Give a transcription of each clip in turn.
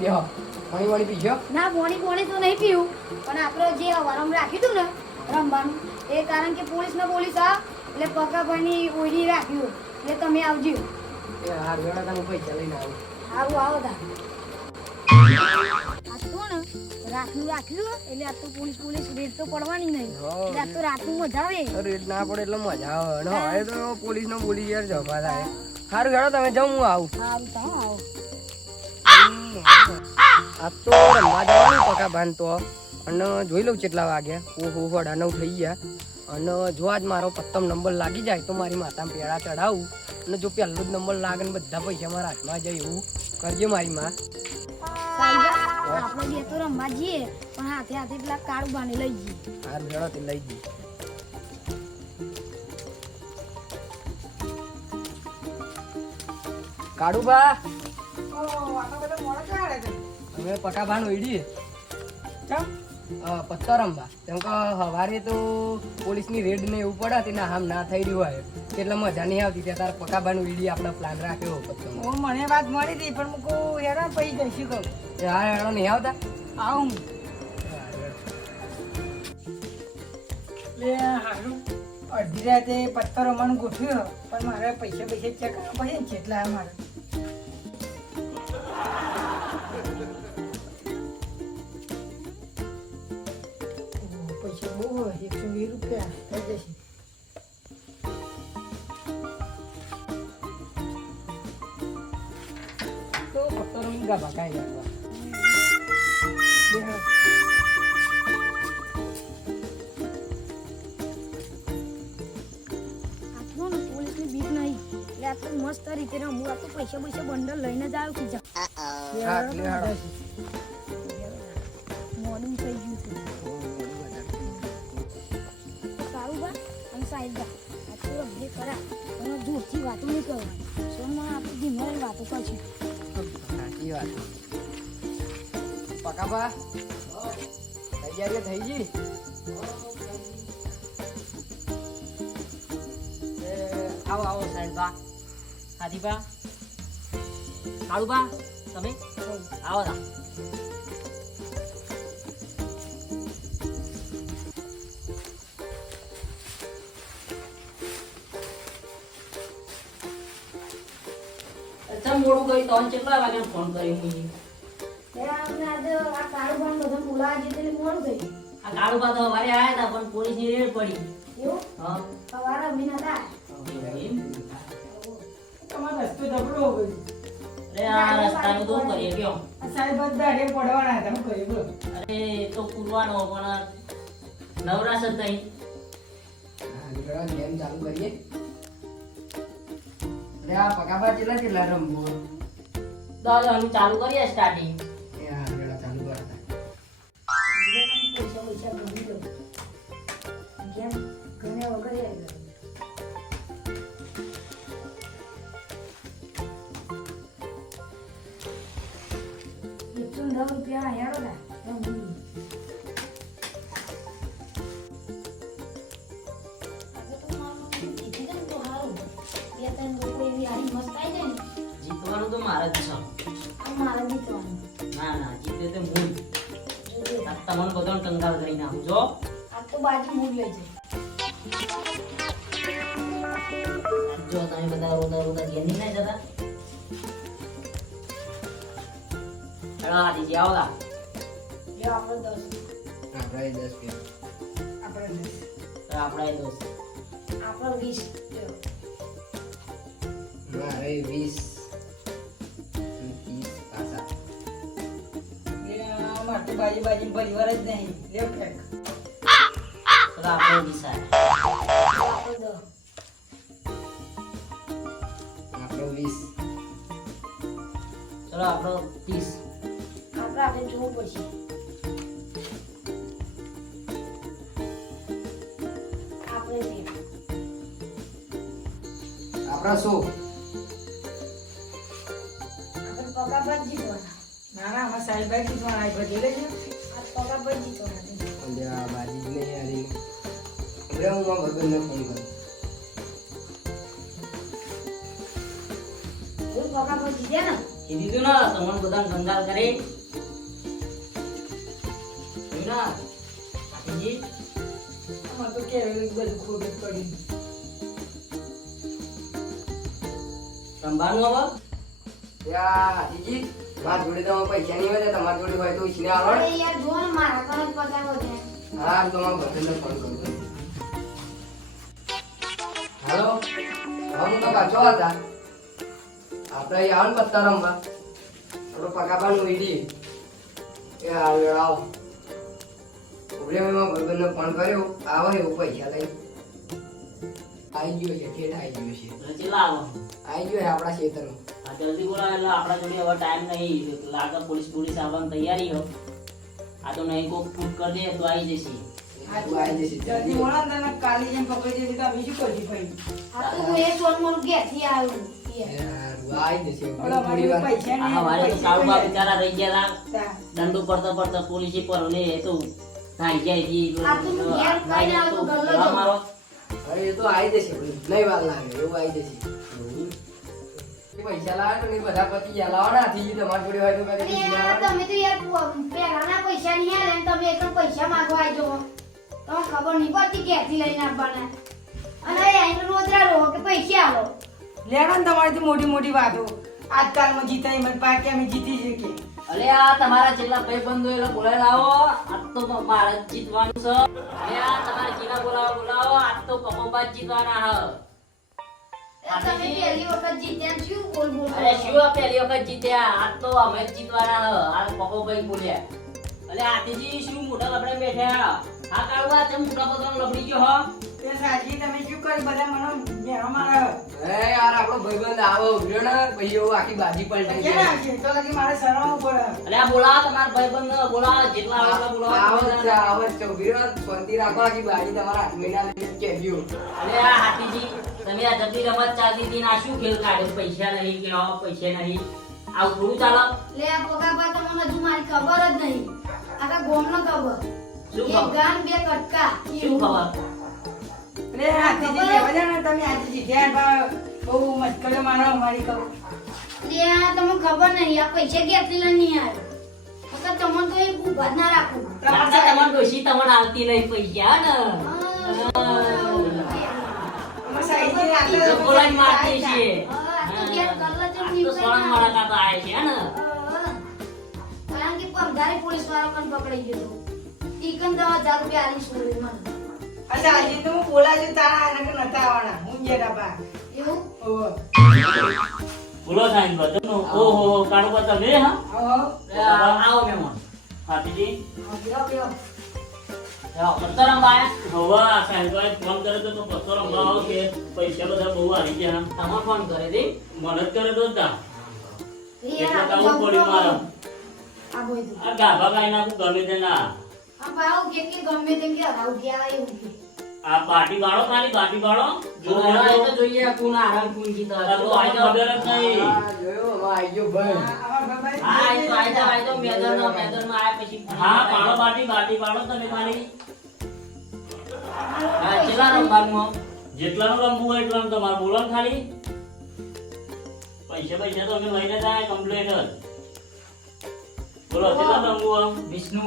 બેહો. પાણી વાણી પીજો ના પાણી પાણી તો નહીં પીવું. પણ આપણે જે વરમ રાખ્યું હતું ને રમવાનું એ કારણ કે પોલીસ ને પોલીસ આ એટલે પકાભાઈની ઓઈડી રાખ્યું. એટલે તમે આવજો. એ હાર વેળા તમે પૈસા લઈને આવું. આવું આવો તા ને રાખ્યું એટલે આ તો પોલીસ પોલીસ રેડ તો પડવાની નહીં. એટલે આ તો રાતનું મજા આવે. રેટ ના પડે એટલે મજા આવે. હવે તો પોલીસ નો બોલી યાર જવા થાય સારું ગાડો તમે હું આવું. આવું તો આવો. આ તો રમવા જવાનું પકા ભાન તો. અને જોઈ લઉં કેટલા વાગ્યા ઓહો વડા નવ થઈ ગયા. અને જો આજ મારો પ્રથમ નંબર લાગી જાય તો મારી માતામાં પેડા ચડાવું અને જો પહેલો જ નંબર લાગે ને બધા પૈસા મારા હાથમાં જાય એવું કરજે મારી માં. આપણે બે તો રમવા જઈએ પણ હાથે હાથે પેલા કાળું બાને લઈ જઈએ. સારું હેડો તે લઈ જઈ કાળુ બા અમે પટાભાન ઉડી રમવા કેમ કે સવારે તો પોલીસની રેડ ને એવું પડે તેના હામ ના થઈ રહ્યું હોય. એટલે મજા નહીં આવતી ત્યાં તારા પટાભાન ઉડી આપણે પ્લાન રાખ્યો પત્તો હું મને વાત મળી હતી પણ હું કહું હેરા પછી જઈશું કહું. એ હા હેરાન નહીં આવતા? આવું. લે હારું. અડધી રાતે પથ્થર રમવાનું ગોઠવ્યો પણ મારે પૈસા પૈસા ચેક કરવા પડે ને કેટલા મારે વીસ રૂપિયા થઈ જશે તો પત્તો રમી ગા ભગાઈ જવા બે હાથ. આ તો ને પોલીસની બીક નહીં એટલે આ તો મસ્ત રીતે રમવું આ તો પૈસા પૈસા બંડલ લઈને જ આવ્યું અને સાહેબ બા આ તો રમજે ખરા અને જોરથી વાતો નહીં કરવાની સોમાં આપણે ધીમે વાતો કરશું સાચી વાત. પકાબા તૈયારી થઈ ગઈ? આવો આવો સાહેબ બા હાજી બા કાળુ બા તમે આવો તા મોડું ગઈ તો કેટલા વાગે ફોન કર્યો આજે આ કાળું બાને બધા બોલાવા જઈએ મોડું થઈ આ કાળુ બા તો સવારે આયા હતા પણ પોલીસની રેડ પડી. એવું? હા. સવારે અમીન હતા. તમારો રસ્તો જબરો હોય અરે આ રસ્તાનું તો કરીએ કયો? સાહેબ બધા અરે પડવાના હતા હું કર્યું બોલો. અરે તો પૂરવાનો પણ નવરાશ જ નહીં. ચાલુ કરીએ. આ પકાબા કેટલા કેટલા રમવું દસ ચાલુ કરીએ સ્ટાર્ટિંગ તમને બધાને કંગાલ કરી નાખું જો. આ તો બાજી મૂળ લઈ જાય જો તમે બધા રોતા રોતા ઘેર નહીં ના જતા? હેલો આદિજી આવો તા લ્યો આપણે દસ. આપણે દસ કે. આપણે દસ. તો આપણા દોસ્ત આપણે વીસ. મારે વીસ. તો બાજી બાજી પરિવાર જ નહીં. લે ફેંક. રાખો આપણો વિચાર આપણે વીસ. ચલો આપણો ત્રીસ. આપણે આપણે જોવું પડશે. આપણે તે ના ના અમારે સાહેબ ભાઈ કીધું આ બધી લેજો આ પગા પર જીતવાના અને આ બાજી જ નહીં હારી હવે હું મારા ભગવાનને ફોન કરું એવું પગા પર જીત્યા ને એ દીધું ને તમને બધા ગંગાલ કરે જોયું ને હાથીજી આમાં તો કેવું બધું ખોટું જ પડ્યું રમવાનું હવે યા હાથીજી મારા જોડે તો પૈસા નહીં હોય તમાર જોડે હોય તો ઉછીને આવો. યાર જો ને મારા જ પતાવો છે હા તો મારા ભત્રીને ફોન કરું હેલો હાલો? હું તો કાચો હતા. આપણે ને પત્તા રમવા. આપણો પકાબાનું ઉડી એ યાર, આવો. ઉભરે મેં ભાઈબંધને ફોન કર્યો. આવો એવું પૈસા લઈ આવી ગયો છે ઠેઠ આવી ગયો છે. ચેલા આવો આવી ગયો છે આપણા ખેતરમાં આ જલ્દી બોલાવો એટલે આપણા જોડે હવે ટાઈમ નહીં. લાગે પોલીસ પોલીસ આવવાની તૈયારી હો. આ તો નહીં કોક ફૂટ કરી દે તો આવી જશે. તું આવી જશે જલ્દી. જલ્દી ને કાલે જેમ પકડી દીધી તો અમે શું કરશું ભાઈ આ તો હું એ સોન મોર ઘેરથી આવ્યો યાર. યાર, આવી જશે ઓલા થોડી મારી વાર. પૈસા નહીં, આ મારે તો પૈસા કાળુબા કોઈ બિચારા રહી ગયા હતા. તા. દંડો પડતા પડતા પોલીસી પર એ તો નાઈ જાય અરે એ તો આવી જશે નહીં વાર લાગે એવું આવી જશે. એ પૈસા લાવે તો નહીં બધા પતી ગયા. લાવવાના હાથી તમારી જોડે હોય તો કદી તમે તો યાર પહેલાના પૈસા નહીં આલે ને તમે એકદમ પૈસા માંગવા આવી જાઓ. તમને ખબર નહીં પડતી ક્યાંથી લઈને આવવાના. અને આઈને રોજ રહો કે પૈસા આવો. લેવા ને તમારી મોટી મોટી વાતો. આજકાલમાં જીતાઈ મને પાકે અમે જીતી શકીએ અલે આ તમારા જેટલા ભાઈ બંધો એટલે બોલાવી લાવો આજ તો મારે જીતવાનું છે. અરે આ તમારા જીના બોલાવો બોલાવો આજ તો કપોબા જીતવાના હ. તમે પહેલી વખત જીત્યા શું બોલ બોલ અરે શું આ પહેલી વખત જીત્યા? આજ તો અમે જીતવાના હ. આ કપોભાઈ બોલ્યા. અલે આતીજી શું મોટા લબડે બેઠા? આ કાળવા ચમ મોટા પતંગ લબડી ગયો હ. તે સાજી તમે શું કરી બધા મને મેળા મારા હે યાર આપણો ભાઈબંધ આવો. ઉભર્યો પછી એવું આખી બાજી પલટાઈ જાય. તો લગી મારે શરમ પડે અલે બોલાવો તમારા ભાઈબંધ બોલાવો જેટલા આવે બોલાવો. આવો જ આવો જ છે. ઊભી રાખો આખી બાજી તમારા હાથ મહિના લઈને કેદ્યું અલે આ હાથીજી તમે આ જબરી રમત ચાલતી હતી ને આ શું ખેલ કાઢ્યો પૈસા નહીં કે પૈસા નહીં. આવું થોડું ચાલે. લે આ તમને હજુ મારી ખબર જ નહીં. આખા ગોમનો ખબર. શું એક ખબર? ગાન બે કટકા. શું ખબર? તમે આજે જીત્યા બહુ મસ્કરી મારો અમારી કહું. લે આ તમને ખબર નહીં આ પૈસા ક્યાંથી લઈને નહીં આવ્યો ફક્ત તમને તો એક ઊભા ના રાખું કાકા તમારે ડોશી તમને આવતી નહીં પૈસા ને. મારતી છે. તો છે ને. કારણ કે પમદારી પોલીસ વાળો પણ પકડાઈ ગયો ઈકન દવા હજાર રૂપિયા આલી છોડી અચ્છા આજે તો હું બોલાવી છું તારા આને કે નતા આવવાના. હું જેરા બા. એવું? ઓહો. બોલો સાઈન બતનો ઓહો કાળો બતા મે હા? આવો આ- આવો મહેમાન. હાથીજી. બેહો બેહો જાઓ, કરતો રંબા આયા? હવા સાઈન ફોન કરે તો તો પત્તો કે પૈસા બધા બહુ આવી ગયા. તમે ફોન કરે તી? મને કરે તો તા. એ એટલે યાર આ કાવું પડ્યું મારે. આ બોય આ ગાભા ગાઈ નાખું ગમે તે ના આ ભાવ કે કે ગમે તેમ કે હરાવ ગયા એવું આ પાર્ટી વાળો ખાલી બાટી વાળો જો તો જોઈએ કોણ આરામ કોણ જીતે. તો આઈ ખબર જ નહીં. જોયો હવે આઈ ગયો ભાઈ. હા, આઈ તો- આઈ તો- આઈ તો મેદાનમાં- મેદાનમાં આયા પછી હા પાડો પાર્ટી પાર્ટી પાડો તમે ખાલી હા, કેટલા રમવાનું જેટલા જેટલાનું રમવું હોય એટલા તમારે બોલો ખાલી. પૈસા પૈસા તો અમે લઈને જાય કમ્પ્લેટ જ. બોલો કેટલા રમવું આમ વિષ્ણુ.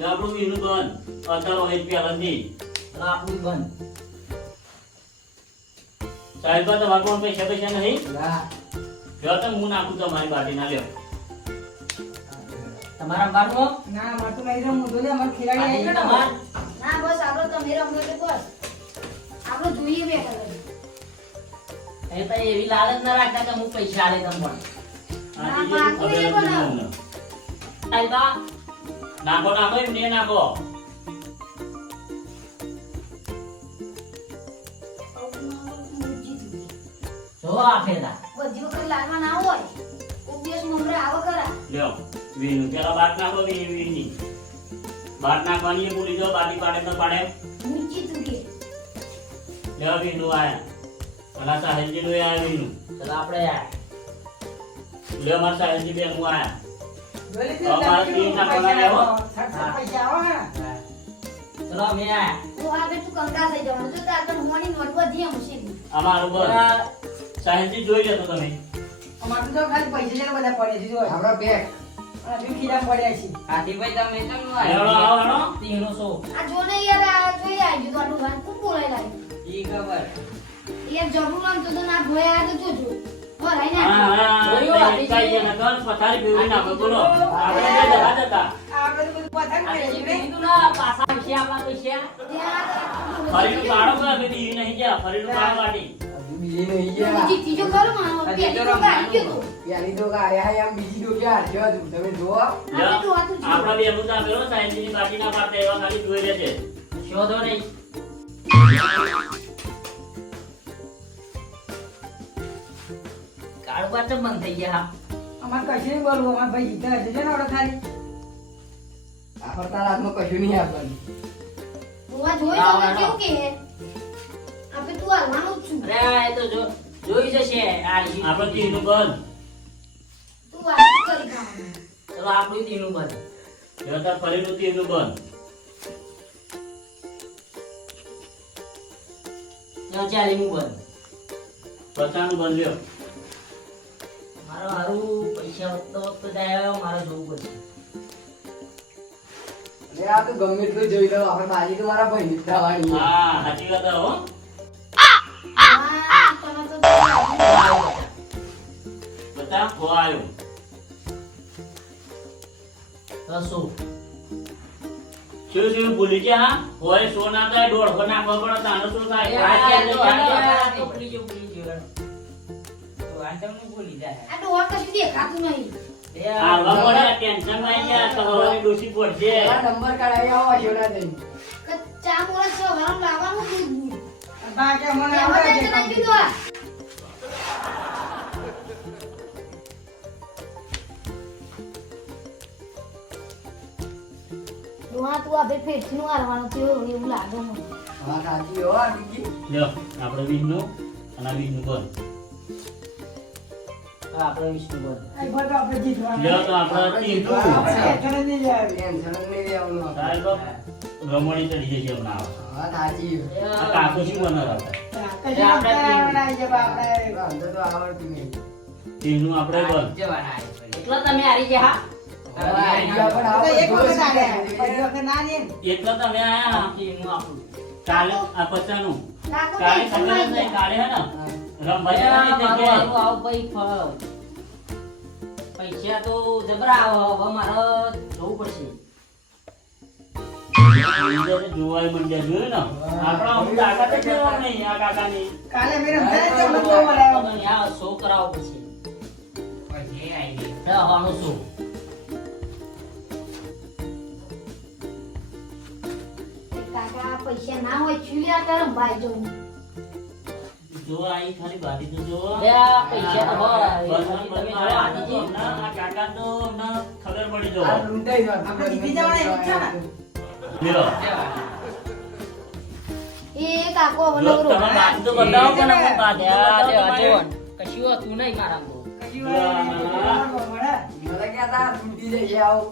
આપણું વિનું બંધ અત્યારે હવે પહેલાથી આપણું બંધ સાહેબ તમારે પણ પૈસા પૈસા નહીં ના જો તો હું નાખું તમારી બાટી ના લ્યો તમારા હો? ના મારે તો નહીં રમવું તો લે અમારે ખેલાડી આવી તમાર? ના બસ આપણો તમે રમો એટલે બસ આપણો જોઈએ બે કલર એ તો એવી લાલચ ના રાખતા કે હું પૈસા આલે તમને આ ના, બીજું બાકી ખબર જ નાખો નાખો એમ ને નાખો. જો આ બધી વખત લાલવા ના હોય કોક દિવસ મમરે આવો ખરા. લ્યો વીનું પેલા બાટ નાખો વી વીની બાટ નાખવાની એ ભૂલી જાઓ બાટી પાડે તો પાડે. મૂકી દુગે લ્યો વીનું આયા પેલા સાહેબજી નું આયા વીનું ચલો આપણે લ્યો મારા સાહેબજી બે હું આયા જોઈ લેતો તમે. અમારે તો ખાલી પૈસા જેટલા બધા પડે છે જો. આપણા બેગ અને ખીરા પડ્યા છે. હાથીભાઈ તમે તો નો આવો, આ જો ને યાર આ જોઈ આવી ગયું તો આટલું વાત કોણ બોલાય લાગે ઈ ખબર. યાર જરૂર આમ તો તો ના ભોય આ તો જોજો. આપણે બે મુદ્દા કરો સાયન્સની બાકીના પાડતા એવા ખાલી જોઈ રહે છે. શોધો નહીં કાળુબાર તો બંધ થઈ ગયા. અમાર કશું નહીં બોલવું અમાર ભાઈ જીતા હશે છે ને ઓળખ ખાલી આ ફરતા હાથમાં કશું નહીં આપવાનું. હોવા જોઈ ના, કેવું કે? આપણે તું હાલવાનું જ છું. અરે એ તો જો જોઈ જશે આ. આપણે તીરનું બંધ. તું વાત કરી ખાવાનું ચલો આપણું તીનું બંધ. જો તાર ફરીનું તીનું બંધ. ચાલી ચાલીનું બંધ. પચાસનું બંધ લ્યો. મારો હારું પૈસા વખતો વખતો જાય મારે જોવું પડશે લે આ તો ગમે એટલું જોઈ લો આપણે બાજી તો મારા ભાઈ ની જ હા, સાચી વાત હો. આવ્યો. શું? શું ભૂલી ગયા? હોય સો ના થાય દોઢ પડે તાનો શું થાય? તમને ભૂલી જાય. આ તો કશું દેખાતું નહીં ટેન્શનમાં પડશે. નંબર કઢાવી આવો. ચા મોળા છે લાવવાનું દૂધ બાકી આવડે છે. ડોહા તું આ ભાઈ ફેરથી હારવાનું થયું એવું લાગે મને હા સાચી હો આ બીજી લ્યો, આપણે વીસનું અને આ વીસનું બંધ. તો આપણે વિષ્ણુ બંધ આપણે જીતવાનું. લ્યો તો આપણે તીરનું. આપણે નહીં જાય. ટેન્શન નહીં લેવાનું સાહેબ, રમણી ચડી જશે હમણાં હા સાચી. કાકો શું બનાવે કશું આપણે આવડે છે બાપડે. વાંધો તો આવડતું નહીં. તીરનું આપણે બંધ. એટલા તમે હારી ગયા. એટલા આયા કાલે આ પચાસનું. કાલે ખબર નહીં, કાલે હે ને? પૈસા તો જબરા હવે મારે જોવું પડશે. જોવાય મંડ્યા જોયું ને? આપણા અમુક તાકાત જ જોવા નહીં આ કાકાની. કાલે મેં રમતા જ તમને બહુ બોલાવ્યો. આ શો કરાવો પછી રહેવાનું શું કાકા પૈસા ના હોય છુલિયા કરમ ભાઈ જો જોવા ખાલી બારી તો જોવા બે પૈસા તો હોય તમે બસ, આ કાકા તો હમણાં ખબર પડી આ લૂંટાઈ જવા. આપણે જીતી જવાના એવું છે ને? લ્યો એ કાકો હવે જો તમે બાજુ તો બતાવો પણ અમે તમારે. જોવાનું. કશું હતું નહીં કશું વાર નહીં. મળે. મને કહેતા લૂંટી જઈએ આવો.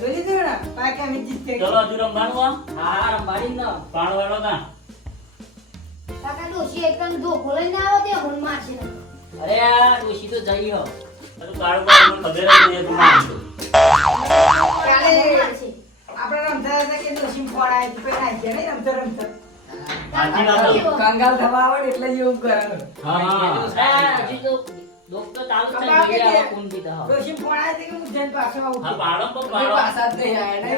જોઈ લીધું ને? બાકી અમે ચલો હજુ રમવાનું હા રમવાની ન પાણ વાળો તા કાકા ડોશી એકદમ ધોકો લઈને આવો તે હણ મારશે અરે આ ડોશી તો જઈ હો. તો કાળું કાળું મારું. કાલે મારશે. આપણે રમતા હતા કે ડોશી ફોડાય તો કોઈ નાખીએ નહીં રમતા રમતા? છે. કંગાલ થવા આવે એટલે એવું કરવાનું. હા હા. હજી તો ડોક્ટર ચાલુ છે કોણ જીતે ડોશી ફોડાય તો કે હું જઈને પાછો આવું હા પાડો પાડો. પાછા જ નહીં આયા ને.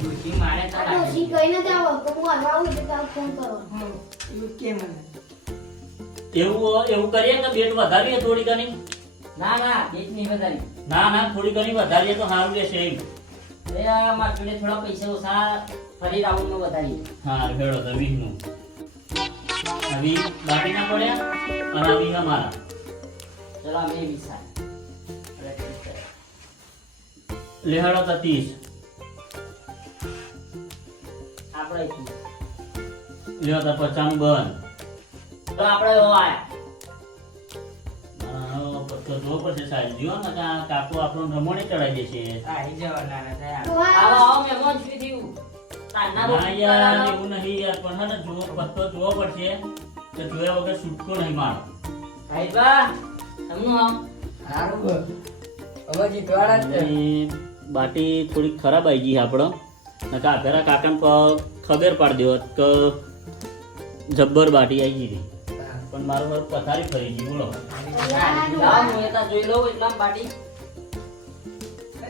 ડોશી મારે તો ડોશી કઈ નથી આવો તો હું હલવા આવું એટલે તારો ફોન કરો. હમ. એવું કે મને. એવું એવું કરીએ કે બેટ વધારીએ થોડી ઘણી. ના ના બેચ નહીં વધારી ના ના થોડી ઘણી વધારીએ તો સારું રહેશે એમ. અરે મારા જોડે થોડા પૈસા ઓછા ફરી રાઉન્ડમાં વધારી હા ભેળો તો વીસનું આ વીસ બાકીના પડ્યા? અને વીસ અમારા ચલો અમે વિસા લેહાડો તો ત્રીસ આપણે? લ્યો તો પચામ બંધ. તો આપણે હોય આયા આનો પત્તો જોવો પડશે સાહેબ. જો ને કાકો આપણો રમણી ચડાઈ દેશે આવો આવો મહેમાન શું થયું. ના યાર એવું નહીં યાર પણ હે જો પત્તો જોવો પડશે તો જોયા વગર છૂટકો નહીં મારો. સાહેબા તમનું આમ સારું હવે જીતવાડા છે. બાટી થોડી ખરાબ આવી ગઈ આપણો. નકા આધારા કાકાને પ- ખબર પાડી દેવત કે જબ્બર બાટી આવી ગઈ. પણ મારું મારું પથારી ફરી ગઈ બોલો. જોઈ લઉં એટલા બાટી.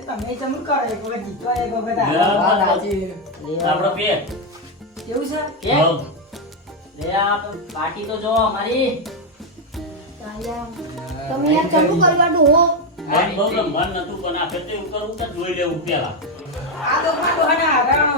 તમે ચમું કરો એક વખત જીતવા એક વખત હારો. બરાબર. વાત સાચી. આપણો પેર કેવું છે? કે લે આ બાટી તો જો અમારી. તમે યાર મન બહુ નતું પણ આપણે તો એવું કરવું કે જોઈ લેવું પેલા. આ તો મારો અને હારાનો